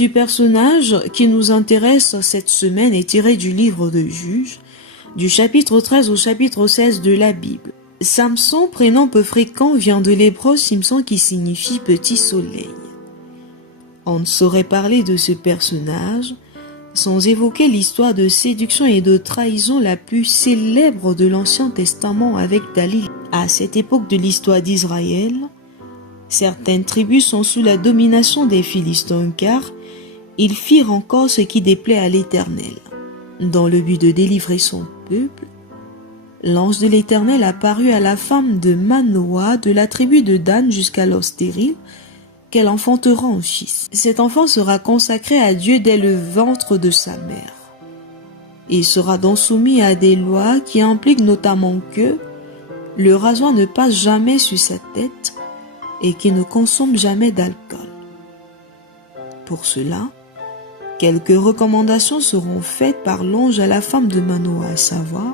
du personnage qui nous intéresse cette semaine est tiré du livre de Juges, du chapitre 13 au chapitre 16 de la Bible. Samson, prénom peu fréquent, vient de l'hébreu Simson qui signifie petit soleil. On ne saurait parler de ce personnage sans évoquer l'histoire de séduction et de trahison la plus célèbre de l'Ancien Testament avec Dalila. À cette époque de l'histoire d'Israël, certaines tribus sont sous la domination des Philistins car ils firent encore ce qui déplaît à l'Éternel. Dans le but de délivrer son peuple, l'ange de l'Éternel apparut à la femme de Manoah de la tribu de Dan jusqu'alors stérile, qu'elle enfantera un fils. Cet enfant sera consacré à Dieu dès le ventre de sa mère. Il sera donc soumis à des lois qui impliquent notamment que le rasoir ne passe jamais sur sa tête et qu'il ne consomme jamais d'alcool. Pour cela, quelques recommandations seront faites par l'ange à la femme de Manoah, à savoir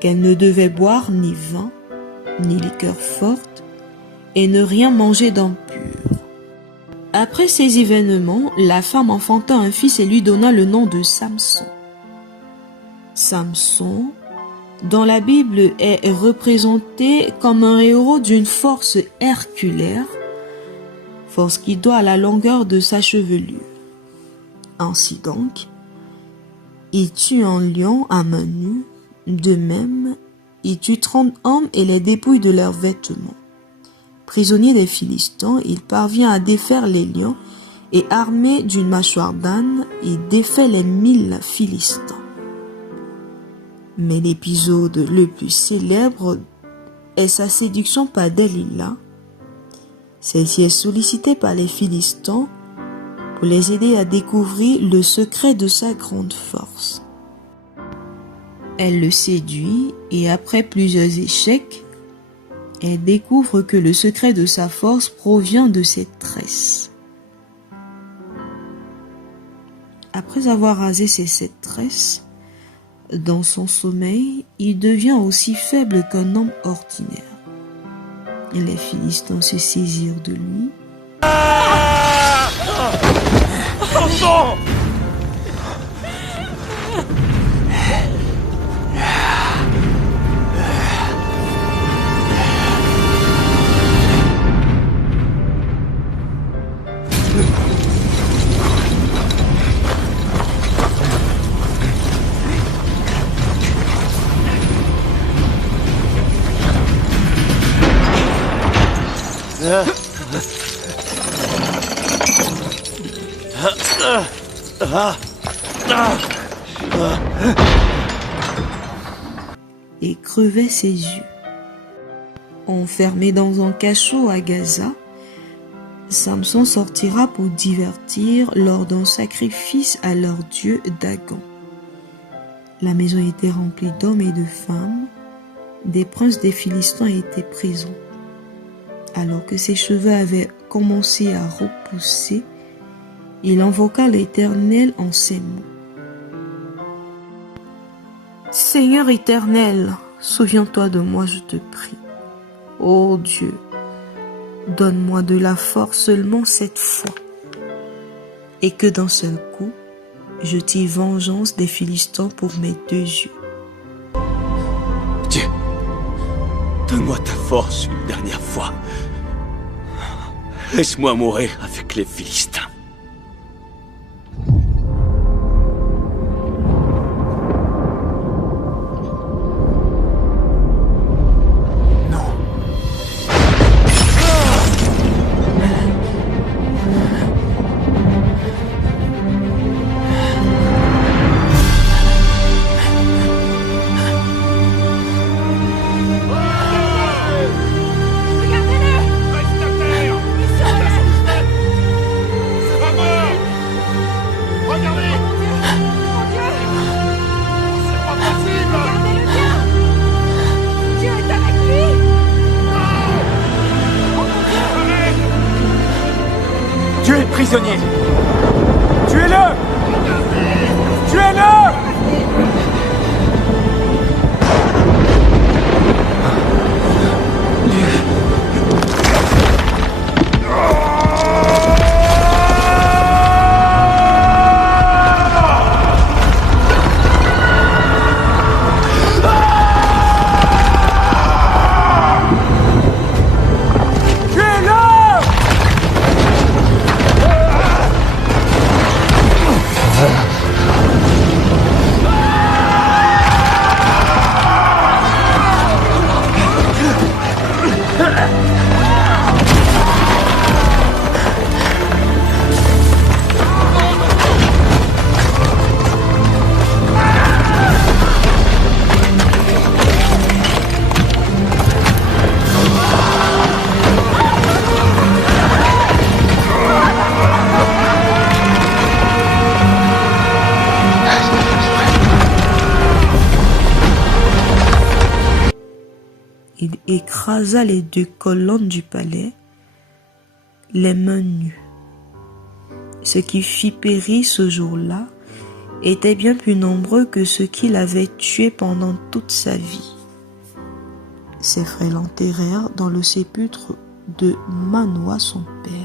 qu'elle ne devait boire ni vin, ni liqueur forte, et ne rien manger d'impur. Après ces événements, la femme enfanta un fils et lui donna le nom de Samson. Samson, dans la Bible, est représenté comme un héros d'une force herculaire, force qui doit à la longueur de sa chevelure. Ainsi donc, il tue un lion à main nue, de même, il tue 30 hommes et les dépouille de leurs vêtements. Prisonnier des Philistins, il parvient à défaire les lions et armé d'une mâchoire d'âne, il défait les 1000 Philistins. Mais l'épisode le plus célèbre est sa séduction par Dalila. Celle-ci est sollicitée par les Philistins pour les aider à découvrir le secret de sa grande force. Elle le séduit et après plusieurs échecs, elle découvre que le secret de sa force provient de ses tresses. Après avoir rasé ses 7 tresses, dans son sommeil, il devient aussi faible qu'un homme ordinaire. Et les Philistins se saisirent de lui. Samson! Et crevait ses yeux. Enfermé dans un cachot à Gaza, Samson sortira pour divertir lors d'un sacrifice à leur dieu Dagon. La maison était remplie d'hommes et de femmes, des princes des Philistins étaient présents. Alors que ses cheveux avaient commencé à repousser, il invoqua l'Éternel en ces mots. Seigneur éternel, souviens-toi de moi, je te prie. Ô Dieu, donne-moi de la force seulement cette fois, et que d'un seul coup, je tire vengeance des Philistins pour mes 2 yeux. Dieu, donne-moi ta force une dernière fois. Laisse-moi mourir avec les Philistins. Prisonnier, tuez-le! Tuez-le! écrasa les 2 colonnes du palais, les mains nues. Ce qui fit périr ce jour-là était bien plus nombreux que ceux qu'il avait tués pendant toute sa vie. Ses frères l'enterrèrent dans le sépulcre de Manoah son père.